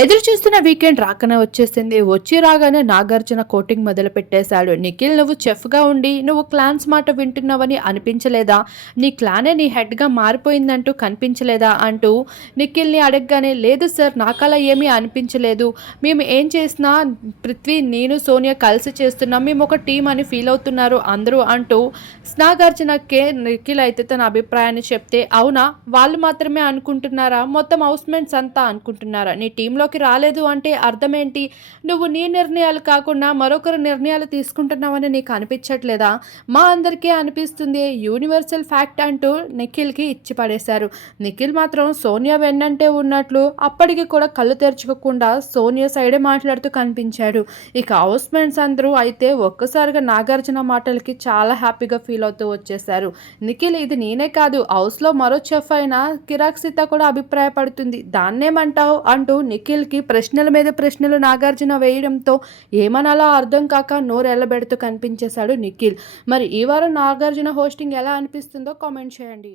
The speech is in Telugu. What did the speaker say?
ఎదురు చూస్తున్న వీకెండ్ రాకనే వచ్చేసింది. వచ్చి రాగానే నాగార్జున కోటింగ్ మొదలు పెట్టేశాడు నిఖిల్ నువ్వు చెఫ్గా ఉండి నువ్వు క్లాన్స్ మాట వింటున్నావని అనిపించలేదా? నీ క్లానే నీ హెడ్గా మారిపోయిందంటూ కనిపించలేదా అంటూ నిఖిల్ని అడగగానే లేదు సార్ నాకలా ఏమీ అనిపించలేదు. మేము ఏం చేసినా పృథ్వీ నేను సోనియా కలిసి చేస్తున్నాం. మేము ఒక టీం అని ఫీల్ అవుతున్నారు అందరూ అంటూ నాగార్జునకే నిఖిల్ అయితే తన అభిప్రాయాన్ని చెప్తే అవునా? వాళ్ళు మాత్రమే అనుకుంటున్నారా? మొత్తం హౌస్మెంట్స్ అంతా అనుకుంటున్నారా? నీ టీంలో అదుపులోకి రాలేదు అంటే అర్థమేంటి? నువ్వు నీ నిర్ణయాలు కాకుండా మరొకరు నిర్ణయాలు తీసుకుంటున్నావని నీకు అనిపించట్లేదా? మా అందరికీ అనిపిస్తుంది యూనివర్సల్ ఫ్యాక్ట్ అంటూ నిఖిల్కి ఇచ్చి పడేశారు. నిఖిల్ మాత్రం సోనియా వెన్నంటే ఉన్నట్లు అప్పటికి కూడా కళ్ళు తెరుచుకోకుండా సోనియా సైడే మాట్లాడుతూ కనిపించాడు. ఇక హౌస్మెంట్స్ అందరూ అయితే ఒక్కసారిగా నాగార్జున మాటలకి చాలా హ్యాపీగా ఫీల్ అవుతూ వచ్చేశారు. నిఖిల్ ఇది నేనే కాదు హౌస్లో మరో చెఫ్ అయిన కిరాక్ సీత కూడా అభిప్రాయపడుతుంది. దాన్నేమంటావు? అంటూ నిఖిల్ నిఖిల్కి ప్రశ్నల మీద ప్రశ్నలు నాగార్జున వేయడంతో ఏమనాలో అర్థం కాక నోరెళ్ళబెడుతూ కనిపించేశాడు నిఖిల్. మరి ఈ వారం నాగార్జున హోస్టింగ్ ఎలా అనిపిస్తుందో కామెంట్ చేయండి.